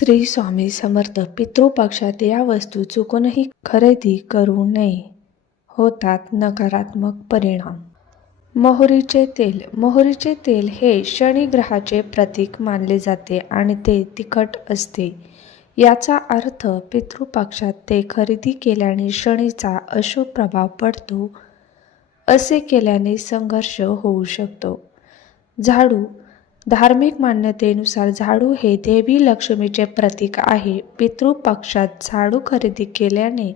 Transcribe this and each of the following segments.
श्री स्वामी समर्थ पितृपक्षात या वस्तू चुकूनही खरेदी करू नये. होतात नकारात्मक परिणाम. मोहरीचे तेल. मोहरीचे तेल हे शनिग्रहाचे प्रतीक मानले जाते आणि ते तिखट असते. याचा अर्थ पितृपक्षात ते खरेदी केल्याने शनीचा अशुभ प्रभाव पडतो असे केल्याने संघर्ष होऊ शकतो. झाडू धार्मिक मान्यतेनुसार झाडू हे देवी लक्ष्मीचे प्रतीक आहे. पितृपक्षात झाडू खरेदी केल्याने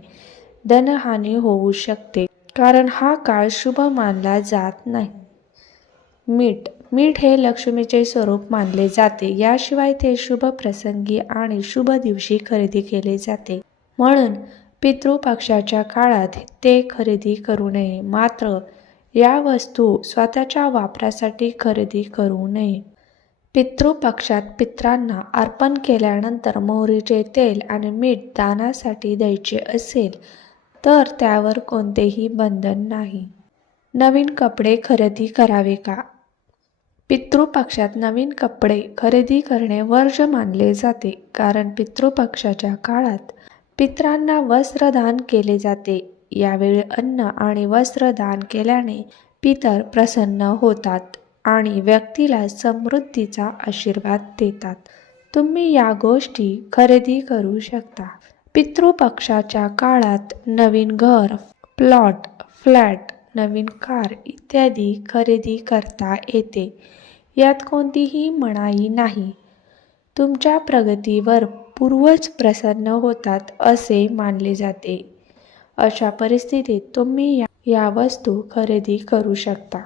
धनहानी होऊ शकते कारण हा काळ शुभ मानला जात नाही. मीठ मीठ हे लक्ष्मीचे स्वरूप मानले जाते. याशिवाय ते शुभ प्रसंगी आणि शुभ दिवशी खरेदी केले जाते. म्हणून पितृपक्षाच्या काळात ते खरेदी करू नये. मात्र या वस्तू स्वतःच्या वापरासाठी खरेदी करू नये. पितृपक्षात पित्रांना अर्पण केल्यानंतर मोहरीचे तेल आणि मीठ दानासाठी द्यायचे असेल तर त्यावर कोणतेही बंधन नाही. नवीन कपडे खरेदी करावे का? पितृपक्षात नवीन कपडे खरेदी करणे वर्ज मानले जाते कारण पितृपक्षाच्या काळात पित्रांना वस्त्रदान केले जाते. यावेळी अन्न आणि वस्त्रदान केल्याने पितर प्रसन्न होतात. आणि व्यक्तीला समृद्धीचा आशीर्वाद देतात. तुम्ही या गोष्टी खरेदी करू शकता. पितृपक्षाच्या काळात नवीन घर प्लॉट फ्लॅट नवीन कार इत्यादी खरेदी करता येते. यात कोणतीही मनाई नाही. तुमच्या प्रगतीवर पूर्वज प्रसन्न होतात असे मानले जाते. अशा परिस्थितीत तुम्ही या- या वस्तू खरेदी करू शकता.